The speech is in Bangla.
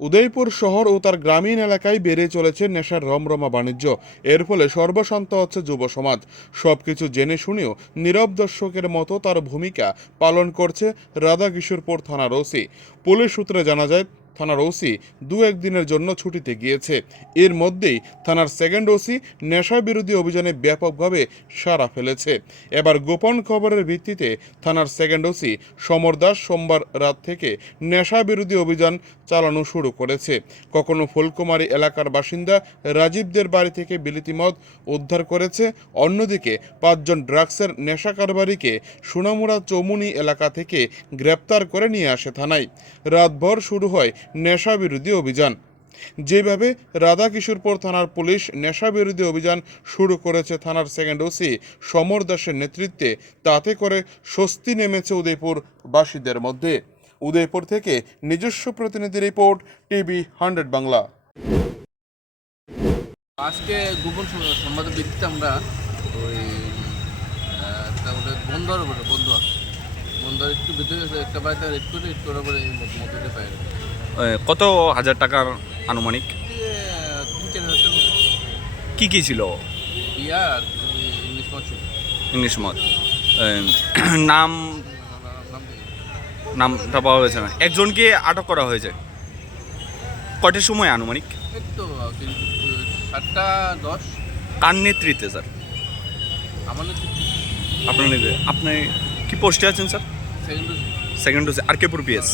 উদয়পুর শহর ও তার গ্রামীণ এলাকায় বেড়ে চলেছে নেশার রমরমা বাণিজ্য। এর ফলে সর্বশান্ত হচ্ছে যুব সমাজ। সবকিছু জেনে শুনেও নীরব দর্শকের মতো তার ভূমিকা পালন করছে রাধাকিশোরপুর থানার ওসি। পুলিশ সূত্রে জানা যায় থানার ওসি দু একদিনের জন্য ছুটিতে গিয়েছে। এর মধ্যেই থানার সেকেন্ড ওসি নেশা বিরোধী অভিযানে ব্যাপকভাবে সাড়া ফেলেছে। এবার গোপন খবরের ভিত্তিতে থানার সেকেন্ড ওসি সমর দাস সোমবার রাত থেকে নেশা বিরোধী অভিযান চালানো শুরু করেছে। কখনো ফুলকুমারী এলাকার বাসিন্দা রাজীবদের বাড়ি থেকে বিলিতি মদ উদ্ধার করেছে, অন্যদিকে পাঁচজন ড্রাগসের নেশা কারবারিকে সোনামুড়া চৌমুনি এলাকা থেকে গ্রেপ্তার করে নিয়ে আসে থানায়। রাতভর শুরু হয় নেশা বিরোধী অভিযান। যেভাবে রাধাকিশোরপুর থানার পুলিশ নেশা বিরোধী অভিযান শুরু করেছে থানার সেকেন্ড ওসি সমর দাসের নেতৃত্বে, তাতে করে স্বস্তি নেমেছে উদয়পুর বাসীদের মধ্যে। উদয়পুর থেকে নিজস্ব প্রতিনিধি রিপোর্ট, টিভি হান্ড্রেড বাংলা। আজকে গোপন সংবাদের ভিত্তিতে আমরা ওই বন্দর বন্দর বন্দর একটু ভিতরে একটা বাড়িতে রেড করে রেড করার পরে মদটা পাই কত হাজার টাকার আনুমানিক। কি কি ছিল? ইংলিশ মদ নাম? নামটা পাওয়া গেছে না। একজনকে আটক করা হয়েছে। কয়টার সময় আনুমানিক? কার নেতৃত্বে স্যার? আপনার নেতৃত্বে। আপনি কি পোস্টে আছেন স্যার? সেকেন্ড হচ্ছে আর কে পিএস